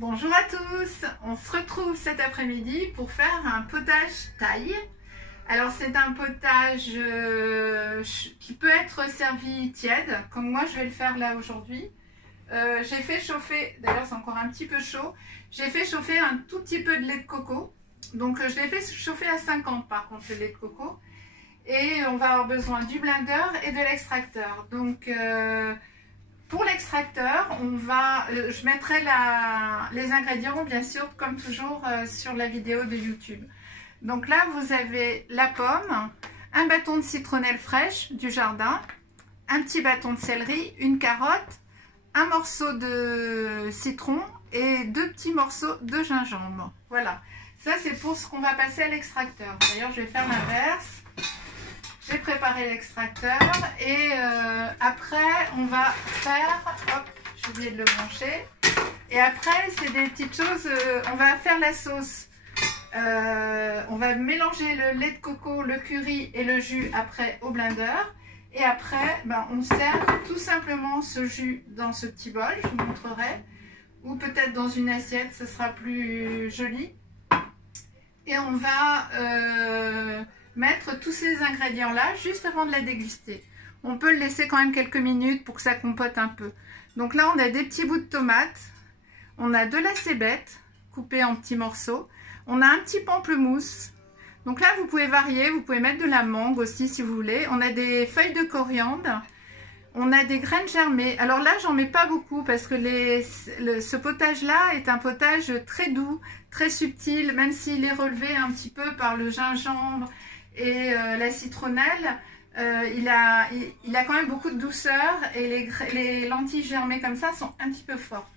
Bonjour à tous, on se retrouve cet après-midi pour faire un potage thaï. Alors c'est un potage qui peut être servi tiède, comme moi je vais le faire là aujourd'hui. J'ai fait chauffer, d'ailleurs c'est encore un petit peu chaud, j'ai fait chauffer un tout petit peu de lait de coco. Donc je l'ai fait chauffer à 50 par contre le lait de coco. Et on va avoir besoin du blender et de l'extracteur. Donc pour l'extracteur, je mettrai les ingrédients bien sûr comme toujours sur la vidéo de YouTube. Donc là vous avez la pomme, un bâton de citronnelle fraîche du jardin, un petit bâton de céleri, une carotte, un morceau de citron et 2 petits morceaux de gingembre. Voilà, ça c'est pour ce qu'on va passer à l'extracteur. D'ailleurs je vais faire l'inverse. J'ai préparé l'extracteur et après on va faire, hop, j'ai oublié de le brancher. Et après c'est des petites choses, on va faire la sauce. On va mélanger le lait de coco, le curry et le jus après au blender. Et après, on sert tout simplement ce jus dans ce petit bol, je vous montrerai. Ou peut-être dans une assiette, ce sera plus joli. Et on va mettre tous ces ingrédients là juste avant de la déguster. On peut le laisser quand même quelques minutes pour que ça compote un peu. Donc là on a des petits bouts de tomates, on a de la cébette coupée en petits morceaux, on a un petit pamplemousse. Donc là vous pouvez varier, vous pouvez mettre de la mangue aussi si vous voulez. On a des feuilles de coriandre, on a des graines germées. Alors là j'en mets pas beaucoup parce que ce potage là est un potage très doux, très subtil, même s'il est relevé un petit peu par le gingembre et la citronnelle, il a quand même beaucoup de douceur et les lentilles germées comme ça sont un petit peu fortes.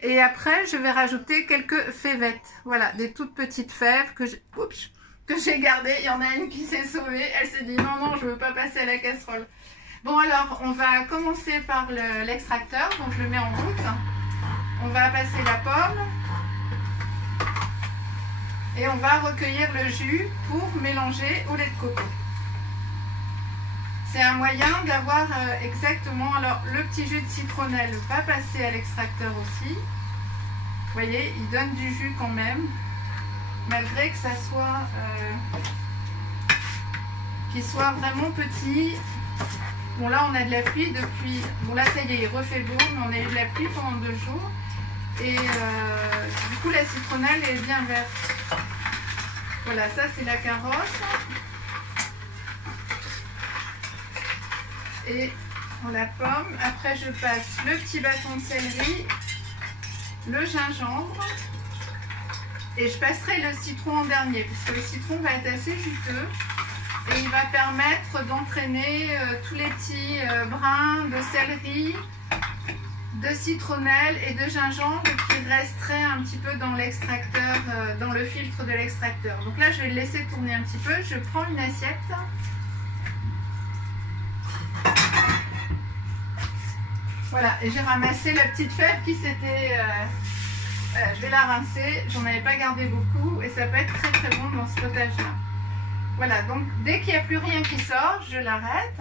Et après je vais rajouter quelques fèvettes, voilà, des toutes petites fèves que j'ai gardées. Il y en a une qui s'est sauvée, elle s'est dit non je veux pas passer à la casserole. Bon alors on va commencer par l'extracteur, donc je le mets en route. On va passer la pomme. Et on va recueillir le jus pour mélanger au lait de coco. C'est un moyen d'avoir exactement... Alors, le petit jus de citronnelle va passer à l'extracteur aussi. Vous voyez, il donne du jus quand même. Malgré que ça soit... qu'il soit vraiment petit. Bon, là, on a de la pluie depuis... Bon, là, ça y est, il refait beau, mais on a eu de la pluie pendant 2 jours. Et du coup, la citronnelle est bien verte. Voilà, ça c'est la carotte. Et la pomme. Après, je passe le petit bâton de céleri, le gingembre. Et je passerai le citron en dernier, puisque le citron va être assez juteux. Et il va permettre d'entraîner tous les petits brins de céleri, de citronnelle et de gingembre qui resterait un petit peu dans l'extracteur, dans le filtre de l'extracteur. Donc là, je vais le laisser tourner un petit peu. Je prends une assiette. Voilà, et j'ai ramassé la petite fève qui s'était... je vais la rincer. J'en avais pas gardé beaucoup et ça peut être très très bon dans ce potage-là. Voilà, donc dès qu'il n'y a plus rien qui sort, je l'arrête.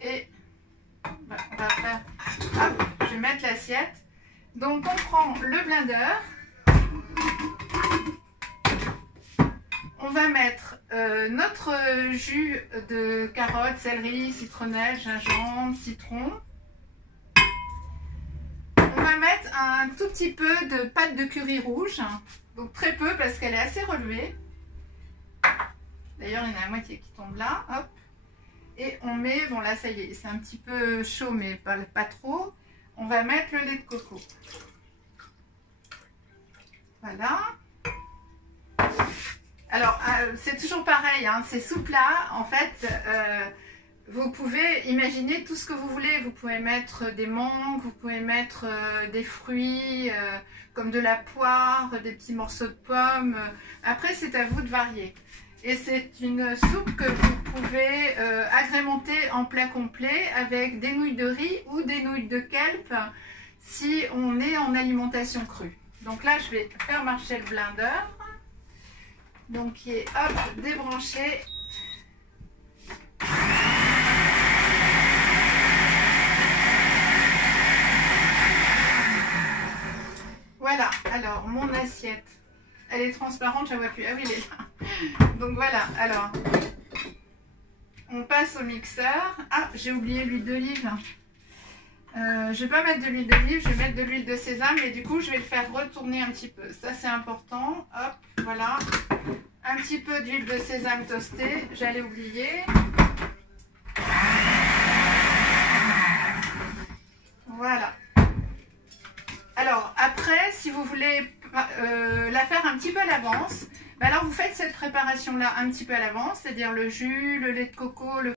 Et on va faire, hop, je vais mettre l'assiette. Donc on prend le blender, on va mettre notre jus de carotte, céleri, citronnelle, gingembre, citron. On va mettre un tout petit peu de pâte de curry rouge, donc très peu parce qu'elle est assez relevée. D'ailleurs il y en a la moitié qui tombe là, hop. Et on met, bon là ça y est, c'est un petit peu chaud mais pas trop. On va mettre le lait de coco. Voilà. Alors c'est toujours pareil, hein, c'est sous plat. En fait, vous pouvez imaginer tout ce que vous voulez. Vous pouvez mettre des mangues, vous pouvez mettre des fruits comme de la poire, des petits morceaux de pommes. Après c'est à vous de varier. Et c'est une soupe que vous pouvez agrémenter en plat complet avec des nouilles de riz ou des nouilles de kelp si on est en alimentation crue. Donc là, je vais faire marcher le blender. Donc, qui est hop, débranché. Voilà, alors mon assiette, elle est transparente, je la vois plus. Ah oui, elle est là. Donc voilà, alors, on passe au mixeur. Ah, j'ai oublié l'huile d'olive. Je vais pas mettre de l'huile d'olive, je vais mettre de l'huile de sésame et du coup, je vais le faire retourner un petit peu. Ça, c'est important. Hop, voilà. Un petit peu d'huile de sésame toastée, j'allais oublier. Voilà. Alors après, si vous voulez la faire un petit peu à l'avance, alors vous faites cette préparation là un petit peu à l'avance, c'est-à-dire le jus, le lait de coco, le